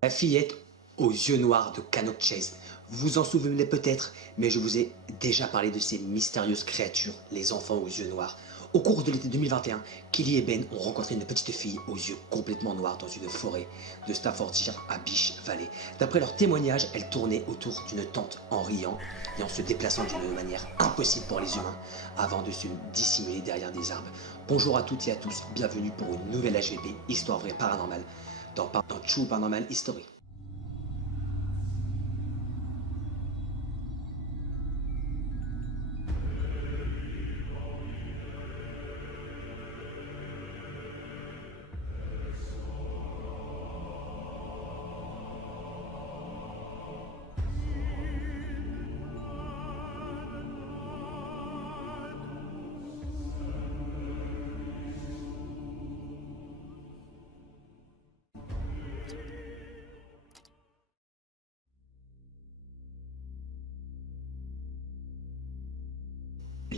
La fillette aux yeux noirs de Cannock Chase. Vous vous en souvenez peut-être, mais je vous ai déjà parlé de ces mystérieuses créatures, les enfants aux yeux noirs. Au cours de l'été 2021, Kelly et Ben ont rencontré une petite fille aux yeux complètement noirs dans une forêt de Staffordshire à Beach Valley. D'après leur témoignage, elle tournait autour d'une tente en riant et en se déplaçant d'une manière impossible pour les humains avant de se dissimuler derrière des arbres. Bonjour à toutes et à tous, bienvenue pour une nouvelle HVP, Histoire vraie paranormale, dans True Paranormal History.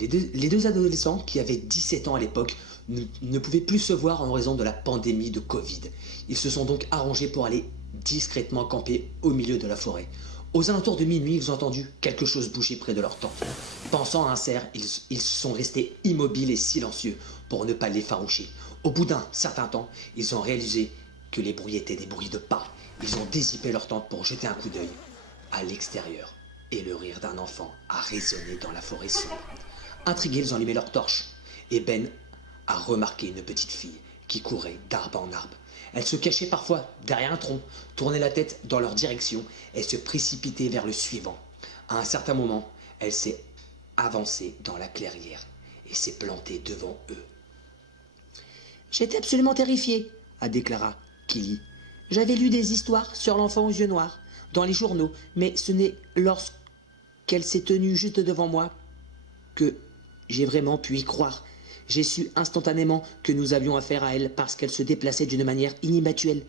Les deux adolescents, qui avaient 17 ans à l'époque, ne pouvaient plus se voir en raison de la pandémie de Covid. Ils se sont donc arrangés pour aller discrètement camper au milieu de la forêt. Aux alentours de minuit, ils ont entendu quelque chose bouger près de leur tente. Pensant à un cerf, ils sont restés immobiles et silencieux pour ne pas l'effaroucher. Au bout d'un certain temps, ils ont réalisé que les bruits étaient des bruits de pas. Ils ont dézippé leur tente pour jeter un coup d'œil à l'extérieur. Et le rire d'un enfant a résonné dans la forêt sombre. Intrigués, ils ont allumé leur torche, et Ben a remarqué une petite fille qui courait d'arbre en arbre. Elle se cachait parfois derrière un tronc, tournait la tête dans leur direction et se précipitait vers le suivant. À un certain moment, elle s'est avancée dans la clairière et s'est plantée devant eux. « J'étais absolument terrifié, a déclaré Kelly. J'avais lu des histoires sur l'enfant aux yeux noirs dans les journaux, mais ce n'est lorsqu'elle s'est tenue juste devant moi que j'ai vraiment pu y croire. J'ai su instantanément que nous avions affaire à elle parce qu'elle se déplaçait d'une manière inhabituelle.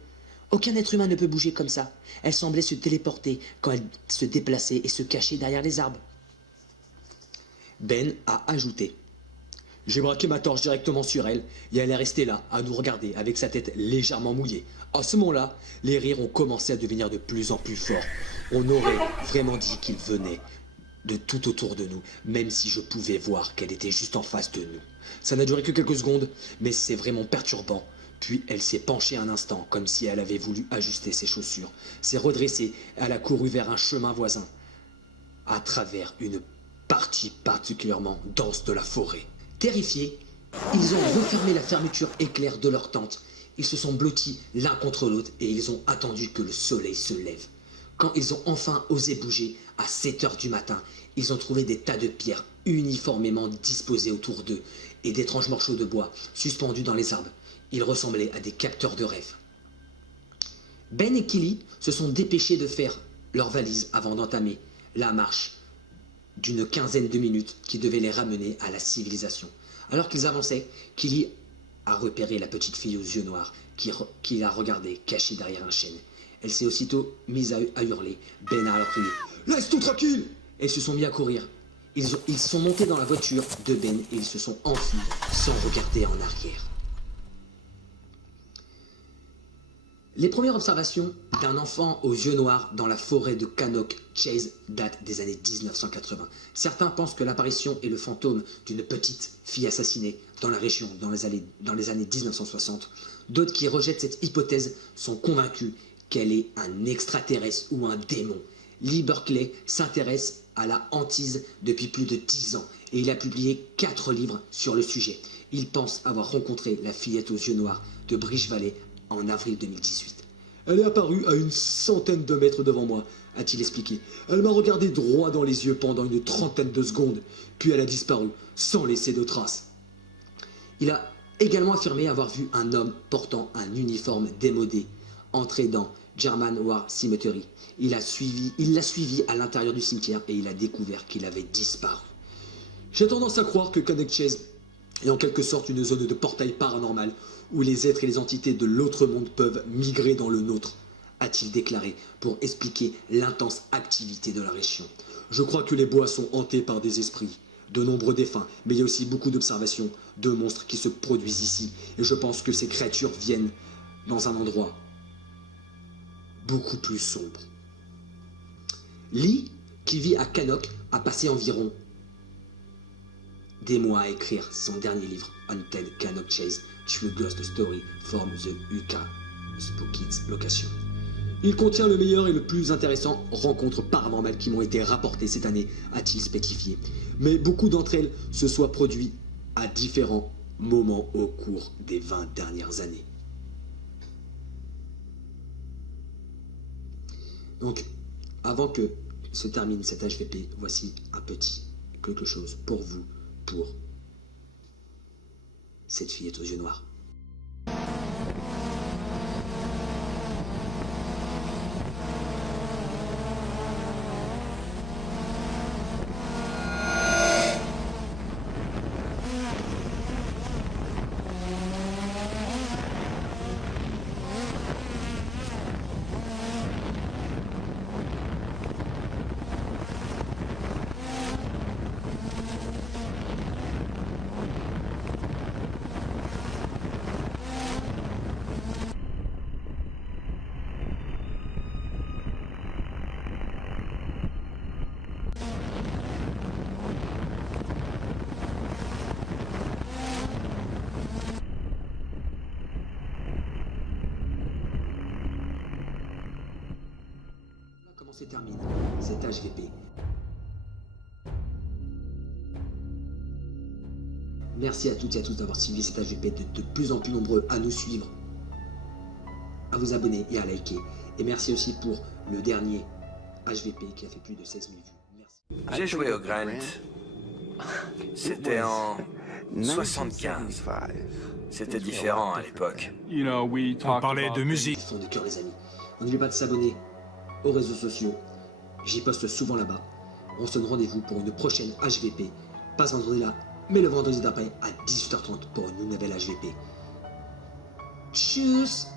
Aucun être humain ne peut bouger comme ça. Elle semblait se téléporter quand elle se déplaçait et se cachait derrière les arbres. » Ben a ajouté. « J'ai braqué ma torche directement sur elle et elle est restée là, à nous regarder, avec sa tête légèrement mouillée. À ce moment-là, les rires ont commencé à devenir de plus en plus forts. On aurait vraiment dit qu'ils venaient de tout autour de nous, même si je pouvais voir qu'elle était juste en face de nous. Ça n'a duré que quelques secondes, mais c'est vraiment perturbant. Puis elle s'est penchée un instant, comme si elle avait voulu ajuster ses chaussures, s'est redressée, elle a couru vers un chemin voisin, à travers une partie particulièrement dense de la forêt. Terrifiés, ils ont refermé la fermeture éclair de leur tente. Ils se sont blottis l'un contre l'autre et ils ont attendu que le soleil se lève. Quand ils ont enfin osé bouger, à 7 heures du matin, ils ont trouvé des tas de pierres uniformément disposées autour d'eux et d'étranges morceaux de bois suspendus dans les arbres. Ils ressemblaient à des capteurs de rêves. Ben et Kelly se sont dépêchés de faire leurs valises avant d'entamer la marche d'une quinzaine de minutes qui devait les ramener à la civilisation. Alors qu'ils avançaient, Kelly a repéré la petite fille aux yeux noirs qui la regardait cachée derrière un chêne. Elle s'est aussitôt mise à hurler. Ben a alors crié « Laisse-nous tranquille !» Elles se sont mis à courir. Ils sont montés dans la voiture de Ben et ils se sont enfuis sans regarder en arrière. Les premières observations d'un enfant aux yeux noirs dans la forêt de Cannock Chase datent des années 1980. Certains pensent que l'apparition est le fantôme d'une petite fille assassinée dans la région dans les années 1960. D'autres qui rejettent cette hypothèse sont convaincus qu'elle est un extraterrestre ou un démon. Lee Berkeley s'intéresse à la hantise depuis plus de 10 ans et il a publié 4 livres sur le sujet. Il pense avoir rencontré la fillette aux yeux noirs de Beach Valley en avril 2018. « Elle est apparue à une centaine de mètres devant moi, a-t-il expliqué. Elle m'a regardé droit dans les yeux pendant une trentaine de secondes, puis elle a disparu, sans laisser de traces. » Il a également affirmé avoir vu un homme portant un uniforme démodé entrer dans German War Cemetery. Il l'a suivi à l'intérieur du cimetière et il a découvert qu'il avait disparu. J'ai tendance à croire que Cannock Chase est en quelque sorte une zone de portail paranormal où les êtres et les entités de l'autre monde peuvent migrer dans le nôtre, a-t-il déclaré pour expliquer l'intense activité de la région. Je crois que les bois sont hantés par des esprits, de nombreux défunts, mais il y a aussi beaucoup d'observations de monstres qui se produisent ici et je pense que ces créatures viennent dans un endroit beaucoup plus sombre. Lee, qui vit à Cannock, a passé environ des mois à écrire son dernier livre, Haunted Cannock Chase, True Ghost Story from the UK Spookies Location. Il contient le meilleur et le plus intéressant rencontres paranormales qui m'ont été rapportées cette année, a-t-il spécifié. Mais beaucoup d'entre elles se soient produites à différents moments au cours des 20 dernières années. Donc, avant que se termine cet HVP, voici un petit quelque chose pour vous, pour cette fillette aux yeux noirs. Comment se termine cet HVP. Merci à toutes et à tous d'avoir suivi cet HVP, de plus en plus nombreux à nous suivre, à vous abonner et à liker. Et merci aussi pour le dernier HVP qui a fait plus de 16 000 vues. Merci. J'ai joué au Grant. C'était en 75. C'était différent à l'époque. On parlait de musique. Fond de cœur les amis. N'oubliez pas de s'abonner aux réseaux sociaux. J'y poste souvent là-bas. On se donne rendez-vous pour une prochaine HVP. Pas ce vendredi là, mais le vendredi d'après à 18h30 pour une nouvelle HVP. Tchuss!